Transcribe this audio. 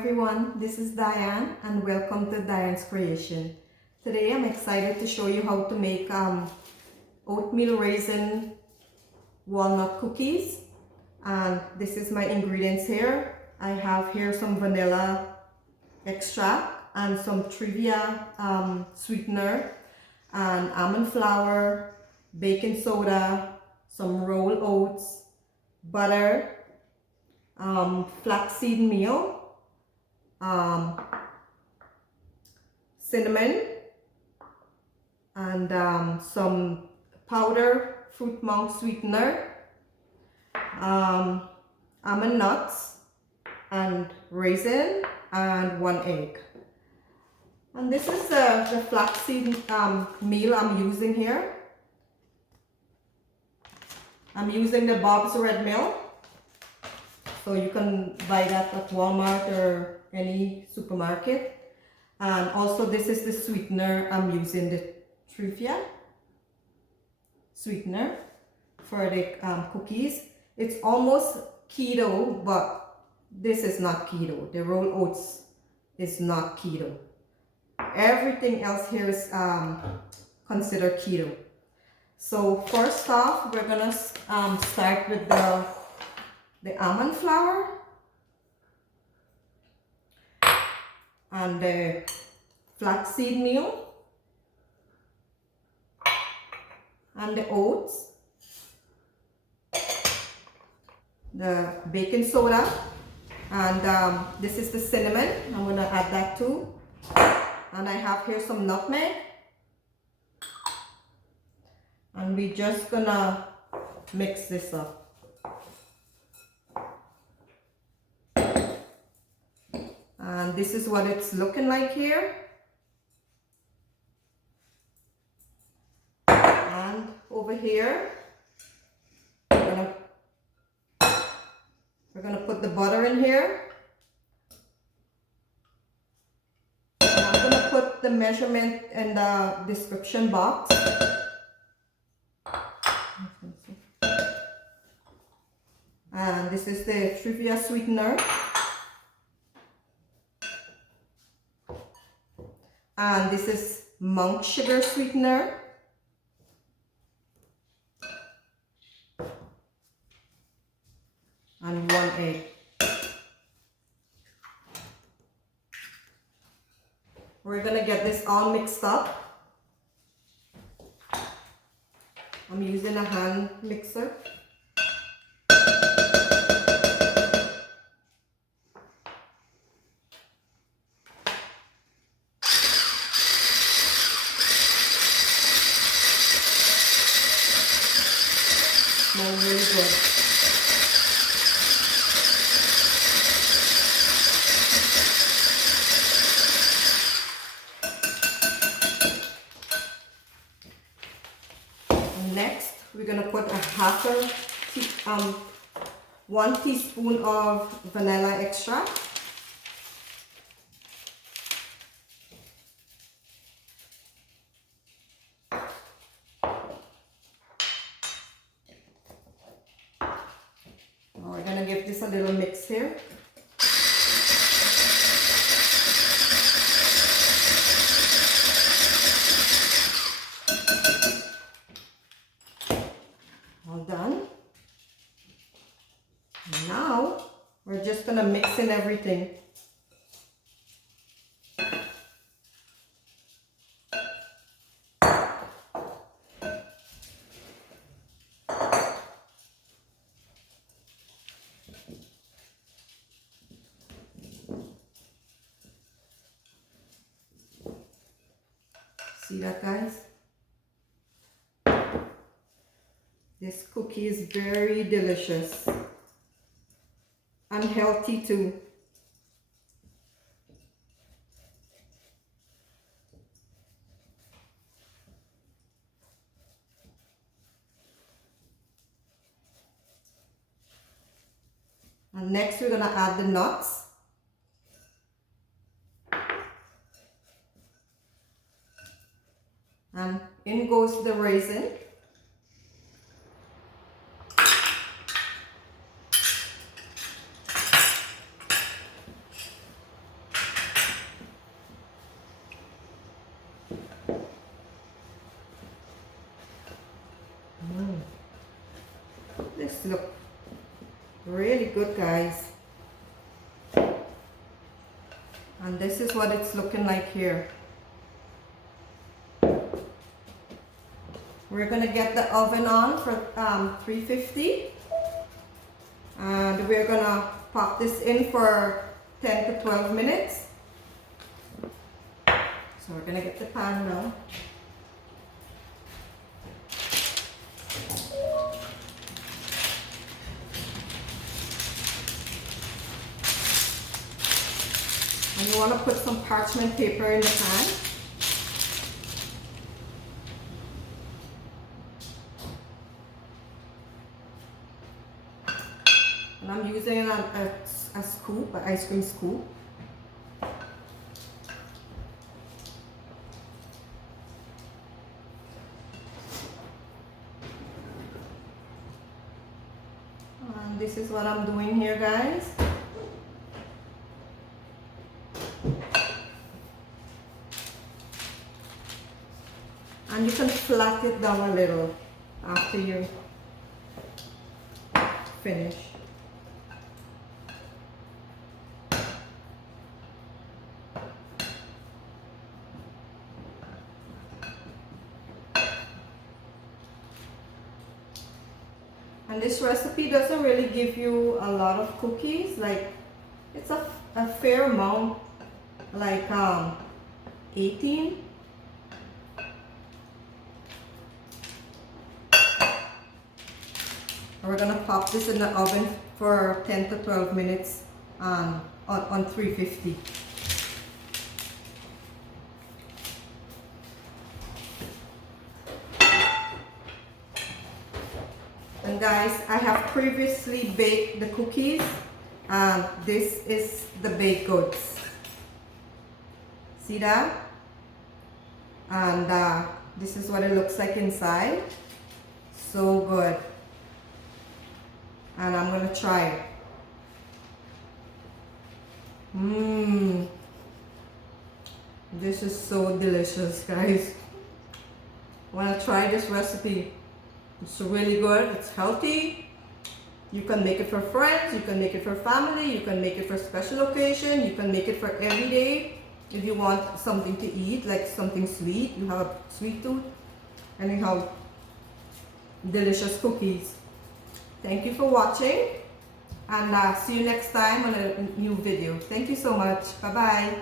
everyone, this is Diane and welcome to Diane's Creation. Today I'm excited to show you how to make oatmeal raisin walnut cookies, and this is my ingredients here. I have here some vanilla extract and some Truvia sweetener and almond flour, baking soda, some rolled oats, butter, flaxseed meal, cinnamon, and some powder fruit monk sweetener, almond nuts, and raisin, and 1 egg. And this is the flaxseed meal I'm using here. I'm using the Bob's Red Mill. So you can buy that at Walmart or any supermarket. And also this is the sweetener. I'm using the Truvia Sweetner for the cookies. It's almost keto, but this is not keto. The rolled oats is not keto. Everything else here is considered keto. So first off, we're gonna start with the almond flour and the flaxseed meal and the oats, the baking soda, and this is the cinnamon. I'm going to add that too. And I have here some nutmeg, and we're just gonna mix this up. And this is what it's looking like here. And over here, we're gonna put the butter in here. And I'm gonna put the measurement in the description box. And this is the Truvia sweetener. And this is monk sugar sweetener. And 1 egg. We're gonna get this all mixed up. I'm using a hand mixer. Smells really good. And next, we're gonna put a 1 teaspoon of vanilla extract. We're gonna give this a little mix here. All done. Now we're just gonna mix in everything. See that, guys? This cookie is very delicious and healthy too. And next we're gonna add the nuts. And in goes the raisin. This looks really good, guys. And this is what it's looking like here. We're gonna get the oven on for 350, and we're gonna pop this in for 10 to 12 minutes. So we're gonna get the pan now. And you want to put some parchment paper in the pan. And I'm using a scoop, an ice cream scoop. And this is what I'm doing here, guys. And you can flat it down a little after you finish. And this recipe doesn't really give you a lot of cookies, like it's a fair amount, like 18. We're gonna pop this in the oven for 10 to 12 minutes on 350. And guys, I have previously baked the cookies, and this is the baked goods. See that? And this is what it looks like inside. So good. And I'm gonna try it. This is so delicious, guys. Wanna try this recipe? It's really good. It's healthy. You can make it for friends. You can make it for family. You can make it for special occasion. You can make it for every day. If you want something to eat, like something sweet, you have a sweet tooth, and you have delicious cookies. Thank you for watching, and see you next time on a new video. Thank you so much. Bye-bye.